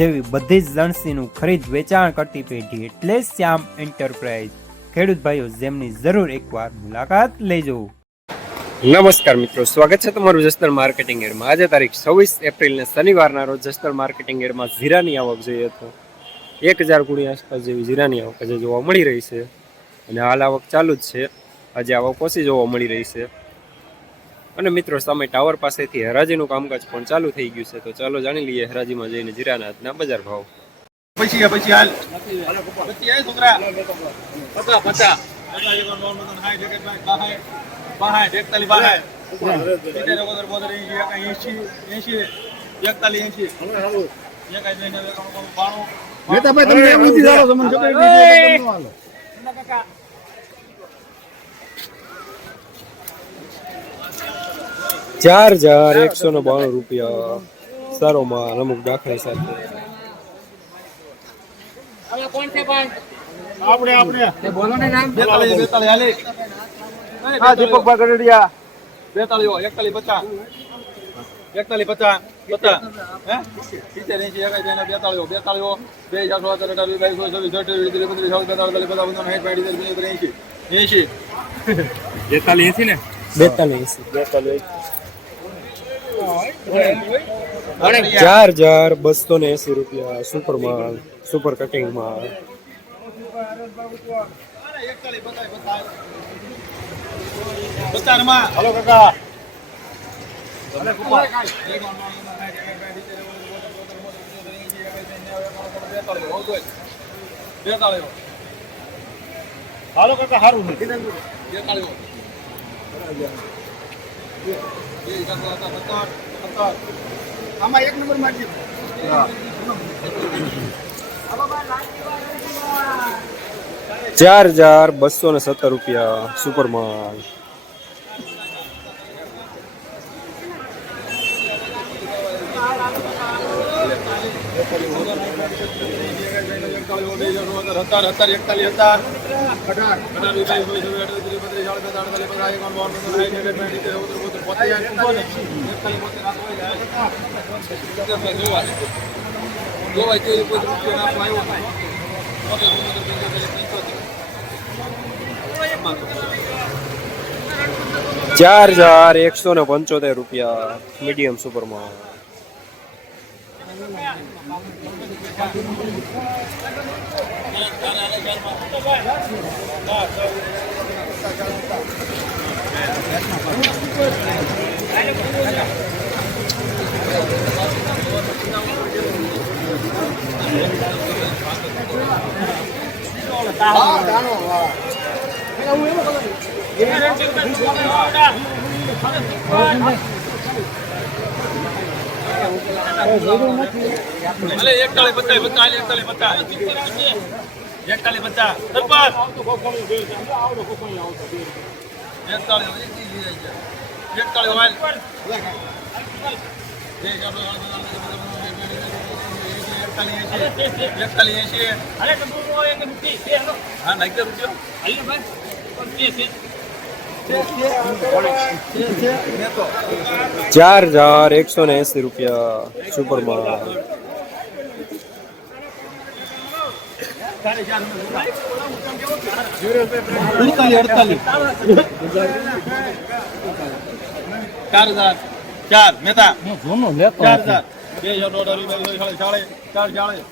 જેવી બધી જ લણસીનું ખરીદ વેચાણ કરતી પેઢી એટલે શ્યામ એન્ટરપ્રાઇઝ. ખેડૂત ભાઈઓ, જેમની જરૂર એકવાર મુલાકાત લેજો. નમસ્કાર મિત્રો, સ્વાગત છે તમારું જસદણ માર્કેટિંગ એડમાં. આજે તારીખ છવ્વીસ એપ્રિલને શનિવારના રોજ જસદણ માર્કેટિંગ એડમાં જીરાની આવક જોઈએ તો એક હજાર ગુણી આસપાસ જેવી જીરાની આવક આજે જોવા મળી રહી છે. અને હાલ આવક ચાલુ જ છે. આજે આવક ઓછી જોવા મળી રહી છે. અને મિત્રો સામે ટાવર પાસેથી હરાજીનું કામકાજ પણ ચાલુ થઈ ગયું છે. તો ચાલો જાણી લઈએ હરાજીમાં જઈને જીરાના હાથના બજાર ભાવ. પછી પછી હાલ. પછી છોકરા. પચા પચા એકતાલીસ નથી, તમને ચાર હજાર એકસો ને બાણું રૂપિયા સારો માલ અમુક દાખલા સાથે આપણે આપણે બેતાલીસ બેતાલીસ હાલે હા દીપકભાઈ ગઢડિયા બેતાલીસ એકતાલીસ પચાસ એકતાલીસ પચાસ પચાસ હે સિત્તેર એંશી એકાઈ બેના બેતાલીસ બેતાલીસ બે અઠાર અઢાર વીસ બાવીસ છવ્વીસ અઠ્યાવીસ ત્રીસ બત્રીસ ચોવીસ પચાસ સાઠ એંશી એંશી ચાર હજાર બસો ને એસી રૂપિયા સુપર માલ સુપર કટિંગ માલ હલો કાકા. હાલો કાકા સારું છે. આમાં એક નંબર મારી ચાર હજાર બસો ને સત્તર રૂપિયા સુપર માલ હતાર હતાર એકતાલીસ હતાર અઢાર અઢાર વીસ બાવીસ ચોવીસ છવ્વીસ અઠાવીસ ત્રીસ બત્રીસ ચાલીસ બેતાલીસ અડતાલીસ પચાસ એકાવન બાવન પંચાવન સાઠ એકસઠ બાસઠ સિત્તેર સત્તર બોતેર બોતેર એકતાલીસ બોતેર આ તો હોય જાય. જોવાય જોવાય તો કોઈ રૂપિયો નાખવા આવ્યો નહીં. બોતેર, ચુમ્મોતેર, પંચોતેર, પંચોતેર. ચાર હજાર એકસો ને પંચોતેર રૂપિયા મીડિયમ સુપર માલ ભલે એકતાલીસ પચાસ પચાસ એકતાલીસ પચાસ એકતાલીસ પચાસ સરપંચ ચાર હજાર એકસો ને એસી રૂપિયા સુપર માલ અડતાલીસ અડતાલીસ. ચાર હજાર ચાર મહેતા ચાર હજાર બે હજાર દોઢ અઢી, ચાર ચાળીસ.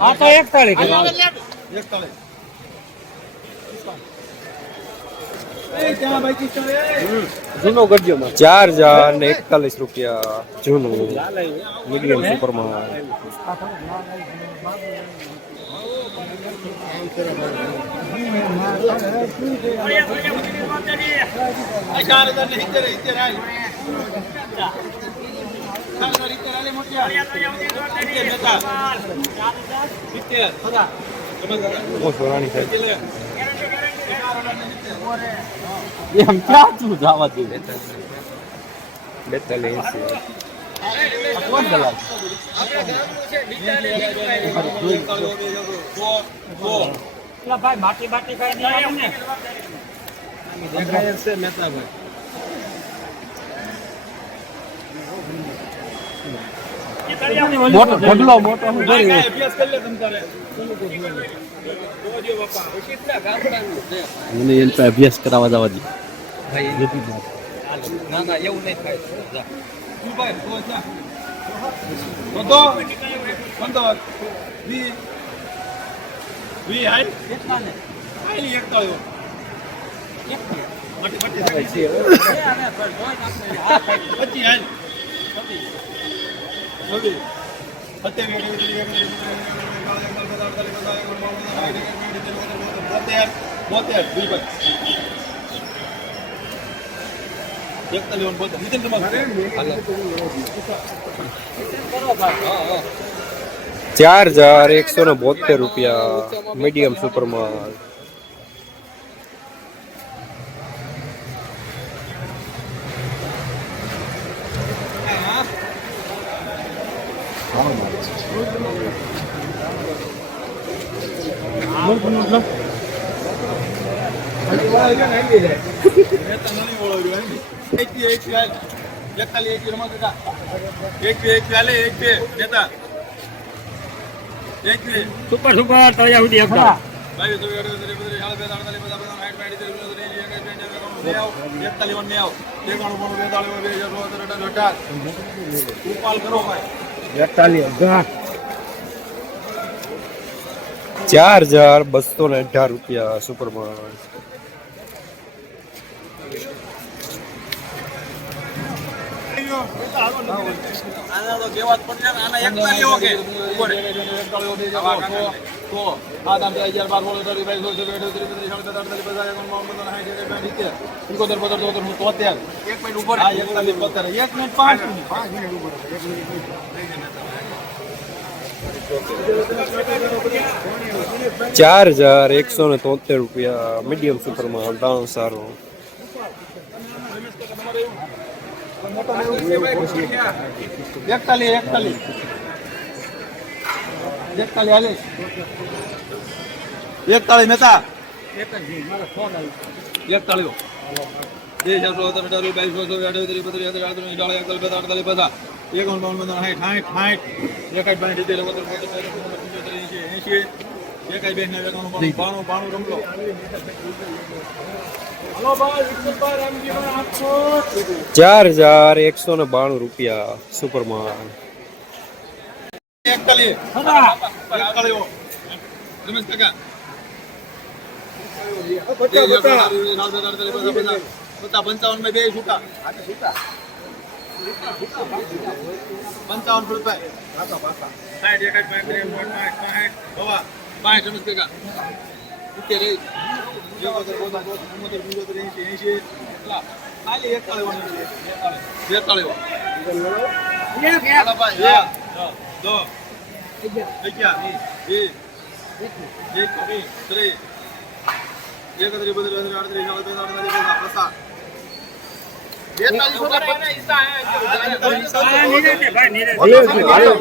આ એ ત્યાં ભાઈ જૂનો ગઢિયો ચાર હજાર ને એકતાલીસ રૂપિયા જૂનું મીડિયમ સુપર માલ આ ચાર હજાર ને સિત્તેર, સિત્તેર હાલ. ચાલો, રીતેર હાલે મોટિયા. સિત્તેર જતા. સિત્તેર. બધા. તમે ઓ સોરાણી સાહેબ. એમ ક્યાં તું જવા દે બેતાલીસ કોણ દલાલ ભાઈ માટી બાટી કઈ નહીં આવે ને મોટો ઢગલો મોટો હું જોઈ રહ્યો. અભ્યાસ કરી મને એની અભ્યાસ કરાવવા જવા દે. ના ના એવું નહીં થાય. જા. તું ભાઈ તો જા તો પંદર વી. વી હાલ. કેટલા ને હાલ એક મટી મટી અને બોતેર નીતિન તમારે હાલો. ચાર હજાર એકસો ને બોતેર રૂપિયા મીડિયમ સુપરમાં સુપર સુપર તળિયા સુધી એકદમ ઉપાલ કરો ભાઈ ચાર હજાર બસો ને અઢાર રૂપિયા સુપરમાં આના તો કેવા જ પડશે ને, આના એકતા લેવો કે? ઊભો રે. આવા કાકા તો, આ દામ ત્રણ હજાર બાર સોળ સત્તર બાવીસ ચોવીસ ચોવીસ અઠ્યાવીસ ત્રીસ બત્રીસ ચાલીસ અડતાલીસ પચાસ એકાવન બાવન પંચાવન હજાર બસો ને અઢાર રૂપિયા સુપર એક મિનિટ પાંચ મિનિટ પાંચ મિનિટ ઊભો રે. એક મિનિટ. ચાર હજાર એકસો ને તોતેર રૂપિયા મીડિયમ સુપરમાં દાણો સારો. એકતાલીસ એકતાલીસ. એકતાલીસ એકતાલીસ મહેતા એકતાલીસ. બે હજાર સોળ અઢાર, બાવીસ અડતાલીસ બધા એકાવન બાવન પંદર સાઠ સાઠ સાઠ. એકાદ બાણું બાણું રમલો. રામજીભાઈ આપશો ચાર હજાર એકસો ને બાણું રૂપિયા સુપરમાન. પંચાવન બે છૂટા પંચાવન રૂપિયા સાઠ એકાઠ પાંચ પાંચ પાંચ હવા પાંચ રમેશ કાકા સિત્તેર એ એકોતેર બોતેર ચુમ્મોતેર પંચોતેર એંશી એંશી એટલા ખાલી એકતાલીસ વાળું છે. બેતાલીસ વાળું. હાલો ભાઈ, હા. દો અગિયાર વીસ એકવીસ ત્રીસ એકત્રીસ બત્રીસ ત્રીસ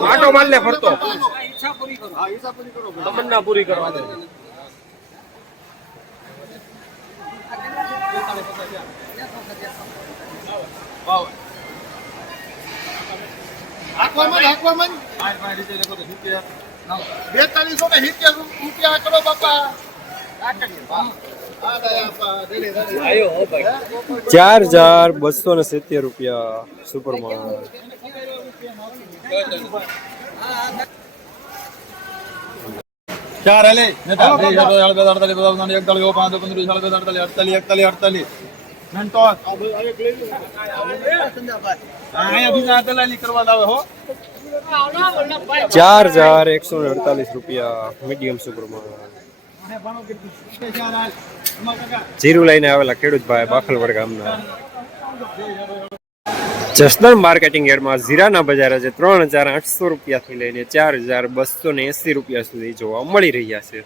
આટો માલ ને ફરતો. તમન્ના પૂરી. બેતાલીસો ને સિત્તેર રૂપિયા કરો બાપા ચાર હજાર બસો ને સિત્તેર રૂપિયા ચાર હાલે. નેતા બે ચાર બે અડતાલીસ એકતાલીસ પાંચ પંદર અડતાલીસ અડતાલીસ એકતાલીસ અડતાલીસ. હો ચાર હજાર એકસો ને અડતાલીસ રૂપિયા મીડિયમ સુપરમાં. હાલ. જીરું લઈને આવેલા ખેડૂત ભાઈ બાખલવડ ગામના. જસદણ માર્કેટિંગ યાર્ડમાં જીરાના બજાર આજે ત્રણ હજાર આઠસો રૂપિયાથી લઈને ચાર હજાર બસો ને એંસી રૂપિયા સુધી જોવા મળી રહ્યા છે.